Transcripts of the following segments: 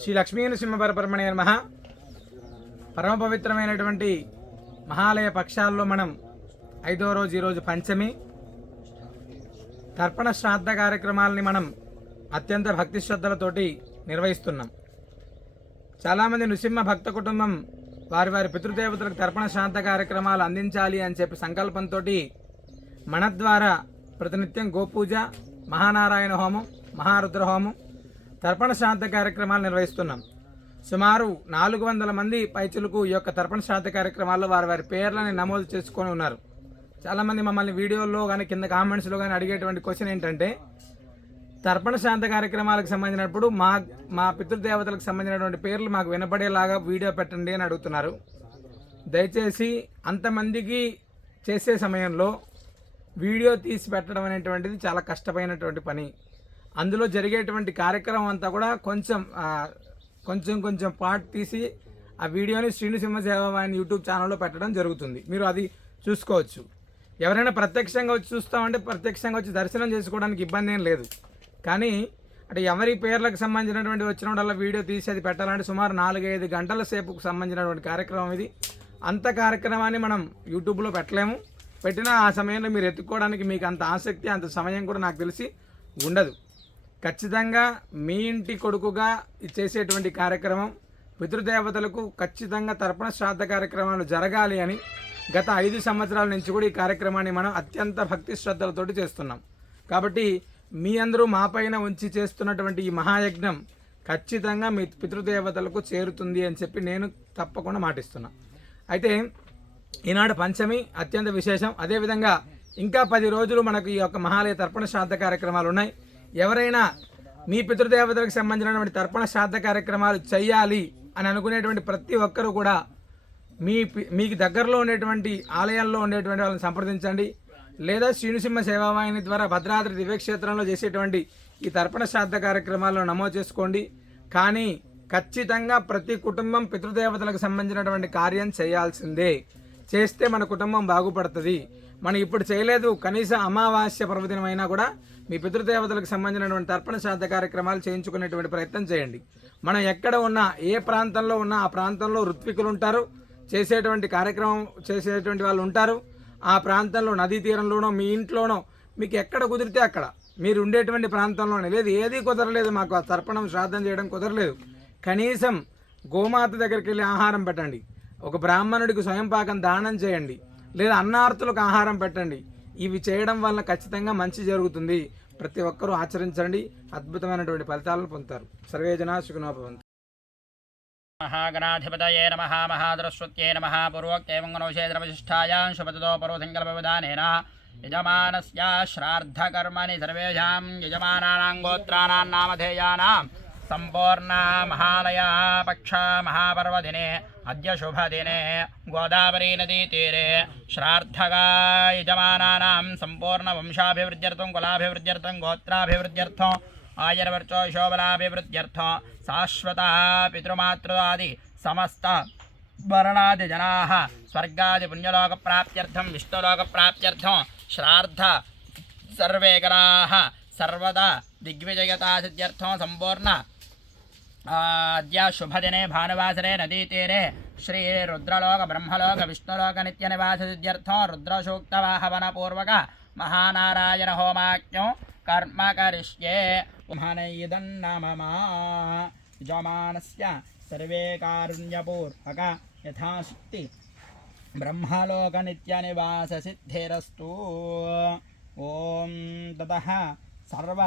శ్రీ లక్ష్మీ పరపరమణే నమ. పరమ పవిత్రమైనటువంటి మహాలయ పక్షాల్లో మనం ఐదో రోజు ఈరోజు పంచమి. తర్పణ శ్రాద్ధ కార్యక్రమాలని మనం అత్యంత భక్తి శ్రద్ధలతోటి నిర్వహిస్తున్నాం. చాలామంది నృసింహ భక్త కుటుంబం వారి వారి పితృదేవతలకు తర్పణ శ్రాద్ధ కార్యక్రమాలు అందించాలి అని చెప్పి సంకల్పంతో మన ద్వారా ప్రతినిత్యం గోపూజ మహానారాయణ హోమం మహారుద్ర హోమం తర్పణ శ్రాంత కార్యక్రమాలు నిర్వహిస్తున్నాం. సుమారు నాలుగు వందల మంది పైచులకు ఈ యొక్క తర్పణ శ్రాంత కార్యక్రమాల్లో వారి వారి పేర్లని నమోదు చేసుకొని ఉన్నారు. చాలామంది మమ్మల్ని వీడియోల్లో కానీ కింద కామెంట్స్లో కానీ అడిగేటువంటి క్వశ్చన్ ఏంటంటే తర్పణ శాంత కార్యక్రమాలకు సంబంధించినప్పుడు మా మా పితృదేవతలకు సంబంధించినటువంటి పేర్లు మాకు వినపడేలాగా వీడియో పెట్టండి అని అడుగుతున్నారు. దయచేసి అంతమందికి చేసే సమయంలో వీడియో తీసి పెట్టడం అనేటువంటిది చాలా కష్టమైనటువంటి పని. అందులో జరిగేటువంటి కార్యక్రమం అంతా కూడా కొంచెం కొంచెం కొంచెం పార్ట్ తీసి ఆ వీడియోని శ్రీను సింహసేవాని యూట్యూబ్ ఛానల్లో పెట్టడం జరుగుతుంది. మీరు అది చూసుకోవచ్చు. ఎవరైనా ప్రత్యక్షంగా వచ్చి చూస్తామంటే ప్రత్యక్షంగా వచ్చి దర్శనం చేసుకోవడానికి ఇబ్బంది ఏం లేదు. కానీ అంటే ఎవరి పేర్లకు సంబంధించినటువంటి వచ్చిన వీడియో తీసి అది పెట్టాలంటే సుమారు నాలుగైదు గంటల సేపుకు సంబంధించినటువంటి కార్యక్రమం ఇది. అంత కార్యక్రమాన్ని మనం యూట్యూబ్లో పెట్టలేము. పెట్టినా ఆ సమయంలో మీరు ఎత్తుక్కోవడానికి మీకు అంత ఆసక్తి అంత సమయం కూడా నాకు తెలిసి ఉండదు. ఖచ్చితంగా మీ ఇంటి కొడుకుగా చేసేటువంటి కార్యక్రమం పితృదేవతలకు ఖచ్చితంగా తర్పణ శ్రాద్ధ కార్యక్రమాలు జరగాలి అని గత ఐదు సంవత్సరాల నుంచి కూడా ఈ కార్యక్రమాన్ని మనం అత్యంత భక్తి శ్రద్ధలతోటి చేస్తున్నాం. కాబట్టి మీ అందరూ మా పైన ఉంచి చేస్తున్నటువంటి ఈ మహాయజ్ఞం ఖచ్చితంగా మీ పితృదేవతలకు చేరుతుంది అని చెప్పి నేను తప్పకుండా మాటిస్తున్నా. అయితే ఈనాడు పంచమి అత్యంత విశేషం. అదేవిధంగా ఇంకా పది రోజులు మనకు ఈ యొక్క మహాలయ తర్పణ శ్రాద్ధ కార్యక్రమాలు ఉన్నాయి. ఎవరైనా మీ పితృదేవతలకు సంబంధించినటువంటి తర్పణ శ్రాద్ధ కార్యక్రమాలు చేయాలి అని అనుకునేటువంటి ప్రతి ఒక్కరూ కూడా మీ మీకు దగ్గరలో ఉండేటువంటి ఆలయాల్లో ఉండేటువంటి వాళ్ళని సంప్రదించండి. లేదా శ్రీనుసింహ సేవావాహిని ద్వారా భద్రాద్రి దివ్యక్షేత్రంలో చేసేటువంటి ఈ తర్పణ శ్రాద్ధ కార్యక్రమాలను నమోదు చేసుకోండి. కానీ ఖచ్చితంగా ప్రతి కుటుంబం పితృదేవతలకు సంబంధించినటువంటి కార్యం చేయాల్సిందే. చేస్తే మన కుటుంబం బాగుపడుతుంది. మనం ఇప్పుడు చేయలేదు కనీసం అమావాస్య పర్వదినమైనా కూడా మీ పితృదేవతలకు సంబంధించినటువంటి తర్పణ శ్రాద్ధ కార్యక్రమాలు చేయించుకునేటువంటి ప్రయత్నం చేయండి. మనం ఎక్కడ ఉన్నా ఏ ప్రాంతంలో ఉన్నా ఆ ప్రాంతంలో ఋత్వికులు ఉంటారు చేసేటువంటి కార్యక్రమం చేసేటువంటి వాళ్ళు ఉంటారు. ఆ ప్రాంతంలో నదీ తీరంలోనో మీ ఇంట్లోనో మీకు ఎక్కడ కుదిరితే అక్కడ. మీరు ఉండేటువంటి ప్రాంతంలోనే. లేదు ఏది కుదరలేదు మాకు. ఆ తర్పణం శ్రాద్ధం చేయడం కుదరలేదు. కనీసం గోమాత దగ్గరికి వెళ్ళి ఆహారం పెట్టండి. ఒక బ్రాహ్మణుడికి స్వయం పాకం దానం చేయండి. లేదా అన్నార్తులకు ఆహారం పెట్టండి. ఇవి చేయడం వల్ల ఖచ్చితంగా మంచి జరుగుతుంది. ప్రతి ఒక్కరూ ఆచరించండి. అద్భుతమైనటువంటి ఫలితాలను పొందుతారు. సర్వేజన సుఖనోభవంతు. మహాగణాధిపతయే నమ. మహాదరస్వత్యే నమ. పూర్వోక్తేవంగనోషేద్రవశిష్టాయాం శుభతతో పరోసంకల్పవిధానేన. యజమానస్యాశ్రార్థకర్మణి సర్వేషాం యజమానానాం గోత్రానాం నామధేయానాం. సంపూర్ణ మహాలయ పక్ష మహాపర్వదినే. अद्य शुभदिने गोदावरीनदीतीरे श्राद्धगा यजमानानां सम्पूर्णवंशाभिवृद्ध्यर्थं, कुलाभिवृद्ध्यर्थं गोत्राभिवृद्ध्यर्थम् आयर्वर्चो शोभनाभिवृद्ध्यर्थं, शाश्वता पितृमातृआदि समस्त वर्णादिजनाः स्वर्गादिपुण्यलोकप्राप्त्यर्थं विष्णुलोकप्राप्त्यर्थं, श्राद्ध सर्वे गणाः सर्वदा दिग्विजयतासिद्ध्यर्थं, सम्पूर्ण अद्य शुभदिने भानुवासरे नदीतीरे श्रीरुद्रलोक ब्रह्मलोक विष्णुलोक नित्यनिवाससिद्ध्यर्थं रुद्रसूक्तवाहवनपूर्वक महानारायण होमाख्यो कर्म करिष्ये। महानयिदन्नममा यजमानस्य सर्वे कारुण्यपूर्वक यथाशक्ति ब्रह्मलोकनित्यनिवाससिद्धिरस्तु। ॐ ततः సర్వ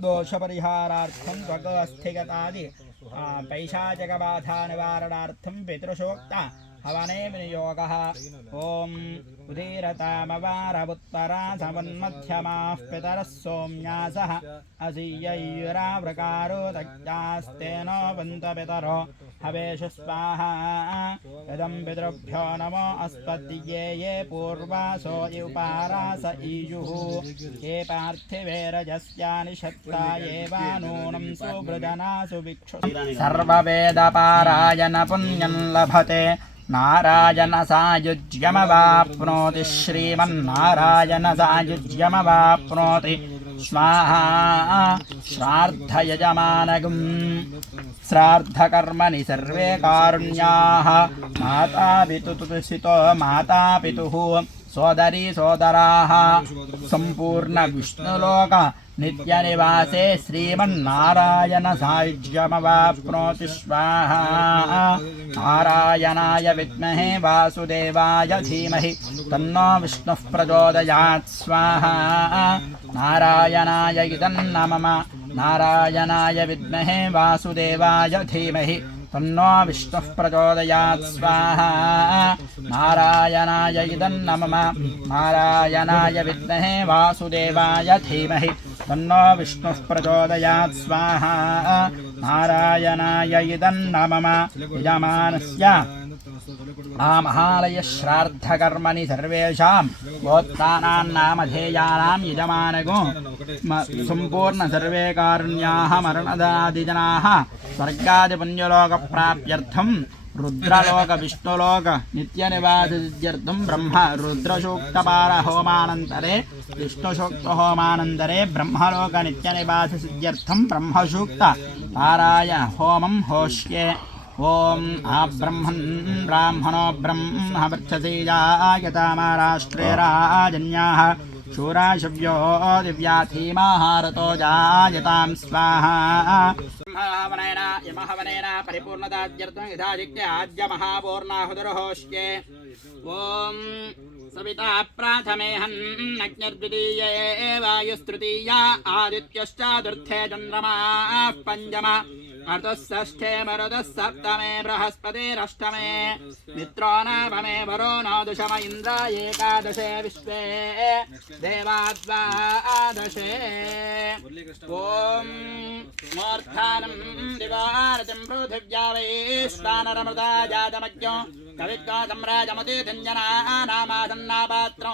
దోషపరిహారార్థం భగవస్థిగతాది పైశాచకబాధా నివారణార్థం పితృశోక్త हवने विनियोगः। ॐ उदीरतामवारवुत्तरा समन्मध्यमाः पितरः सोम्यासः असीयैरावृकारो दग्धास्तेन वन्तपितरो हवेषु स्वाहा। इदं पितृभ्यो नमो अस्पद्ये ये पूर्वासो युपारास ईयुः ये पार्थिवे रजस्यानि शक्ता एवानूनं सुवृजनासु भिक्षु। सर्ववेदपारायण पुण्यं लभते। नारायण सायुज्यम वापनोति श्रीमारायण सायुज्यम वापनोति स्वाहा श्राद्धयजमानगम्। श्राद्धकर्मणि सर्वे कारुण्याः। माता पितुतुसितो माता पितुः सोदरी सोदराः। सम्पूर्णविष्णुलोक नित्यनिवासे श्रीमन्नारायण सायुज्यमवाप्नोति स्वाहा नारायणाय विद्महे वासुदेवाय धीमहि तन्नो विष्णुः प्रचोदयात् स्वाहा नारायणाय इदन्न मम नारायणाय विद्महे वासुदेवाय धीमहि तन्नो विष्णुः प्रचोदयात् स्वाहा नारायणाय इदन्न मम नारायणाय विद्महे वासुदेवाय धीमहि तन्नो विष्णुः प्रचोदयात् स्वाहा नारायणाय इदन्न मम यजमानस्य आमहालयश्राद्धकर्मणि सर्वेषां गोत्राणां नामधेयानां यजमानगो म- सम्पूर्ण सर्वे कारुण्याः मरणदादिजनाः स्वर्गादिपुण्यलोकप्राप्त्यर्थं रुद्रलोक विष्णुलोक नित्यनिवासिद्यर्थं ब्रह्म रुद्रसूक्तपारहोमानन्तरे विष्णुसूक्तहोमानन्तरे, ब्रह्मलोक नित्यनिवासिसिद्ध्यर्थं ब्रह्मसूक्त पाराय होमं होष्ये। ॐ आब्रह्मन् ब्राह्मणो ब्रह्मवक्षसे जायतामाराष्ट्रे राजन्याः। शूराशव्यो दिव्याथीमाहारतो जायतां स्वाहा। ब्रह्महवनेन यमहवनेन परिपूर्णताद्यर्थं यथाधिक्य आद्यमहापूर्णाहुतिर्होष्ये ॐ सविता प्राथमेहन्नग्निर्द्वितीये वायुस्तृतीया, आदित्यश्चादुर्थे चन्द्रमाः अर्थः षष्ठे मरुदः सप्तमे बृहस्पतिरष्टमे मित्रो नवमे वरो नो दशम इन्द्र एकादशे विश्वे देवाद्वादशे ॐ मूर्धानं दिवारतिं पृथिव्या वैश्वानरमृता जातमज्ञो कवित्वा सम्राजमति धञ्जना नामासन्नापात्रो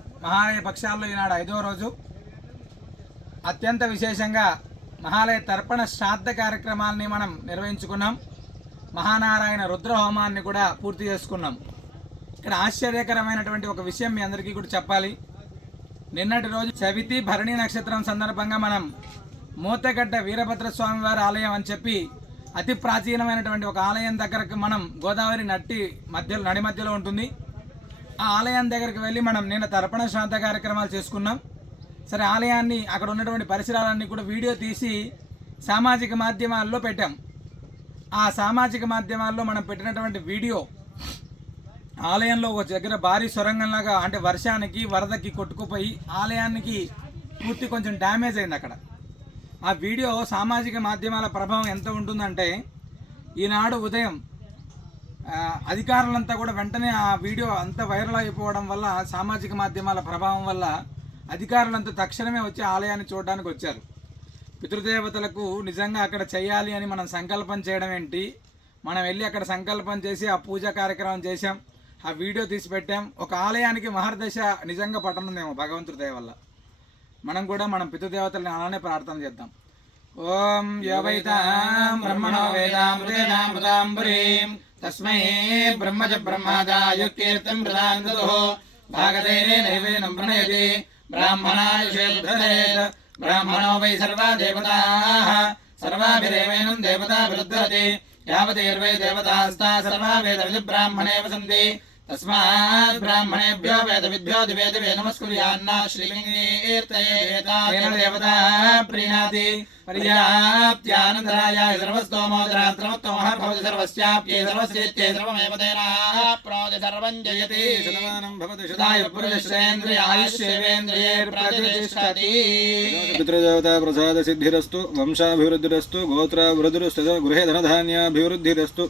మహాలయ పక్షాల్లో ఈనాడు ఐదో రోజు. అత్యంత విశేషంగా మహాలయ తర్పణ శ్రాద్ధ కార్యక్రమాలని మనం నిర్వహించుకున్నాం. మహానారాయణ రుద్ర హోమాన్ని కూడా పూర్తి చేసుకున్నాం. ఇక్కడ ఆశ్చర్యకరమైనటువంటి ఒక విషయం మీ అందరికీ కూడా చెప్పాలి. నిన్నటి రోజు చవితి భరణి నక్షత్రం సందర్భంగా మనం మూతగడ్డ వీరభద్ర స్వామి వారి ఆలయం అని చెప్పి అతి ప్రాచీనమైనటువంటి ఒక ఆలయం దగ్గరకు మనం గోదావరి నట్టి మధ్యలో నడి మధ్యలో ఉంటుంది. ఆ ఆలయం దగ్గరికి వెళ్ళి మనం నిన్న తర్పణ శాంత కార్యక్రమాలు చేసుకున్నాం. సరే ఆలయాన్ని అక్కడ ఉన్నటువంటి పరిసరాలన్నీ కూడా వీడియో తీసి సామాజిక మాధ్యమాల్లో పెట్టాం. ఆ సామాజిక మాధ్యమాల్లో మనం పెట్టినటువంటి వీడియో ఆలయంలో ఒక దగ్గర భారీ సొరంగంలాగా అంటే వర్షానికి వరదకి కొట్టుకుపోయి ఆలయానికి పూర్తి కొంచెం డ్యామేజ్ అయింది అక్కడ. ఆ వీడియో సామాజిక మాధ్యమాల ప్రభావం ఎంత ఉంటుందంటే ఈనాడు ఉదయం అధికారులంతా కూడా వెంటనే ఆ వీడియో అంత వైరల్ అయిపోవడం వల్ల సామాజిక మాధ్యమాల ప్రభావం వల్ల అధికారులంతా తక్షణమే వచ్చి ఆలయాన్ని చూడడానికి వచ్చారు. పితృదేవతలకు నిజంగా అక్కడ చేయాలి అని మనం సంకల్పం చేయడం ఏంటి? మనం వెళ్ళి అక్కడ సంకల్పం చేసి ఆ పూజా కార్యక్రమం చేశాం ఆ వీడియో తీసి పెట్టాం. ఒక ఆలయానికి మహర్దశ నిజంగా పట్టనుందేమో భగవంతుడి దయ వల్ల. మనం కూడా మనం పితృదేవతల్ని అలానే ప్రార్థన చేద్దాం. ఓం యోవైతాం బ్రహ్మణో వేదాం తస్మై బ్రహ్మజ బ్రహ్మాదాయుకీర్తిం ప్రదాంతతో భాగదేనే నైవేనం ప్రణయతి. బ్రాహ్మణాయుషే బుద్ధరేత్ బ్రాహ్మణో వై సర్వా దేవతాః. సర్వాభిరేవేనం దేవతాభిరుద్ధరతి యావతీర్వై దేవతాస్తా సర్వా వేద విధి బ్రాహ్మణే వసంతి తస్మాత్ బ్రాహ్మణేభ్యో వేద విద్యో దివే దివే నమస్కుర్యాన్న శ్రీలింగీర్తయే దేవతా ప్రీణాతి పర్యాప్త్యానంతరాయ సర్వస్తోమోదరాత్రమోత్తమః సర్వస్యాప్యే సర్వస్యేత్యే సర్వమేవ తేనాప్నోతి సర్వం జయతి శతమానం భవతి శతాయ పురుషేంద్రియాయుష్యేవేంద్రియే ప్రతిష్టతి పితృదేవతా ప్రసాద సిద్ధిరస్తు వంశాభివృద్ధిరస్తు గోత్రాభివృద్ధిరస్తు గృహే ధనధాన్యాభివృద్ధిరస్తు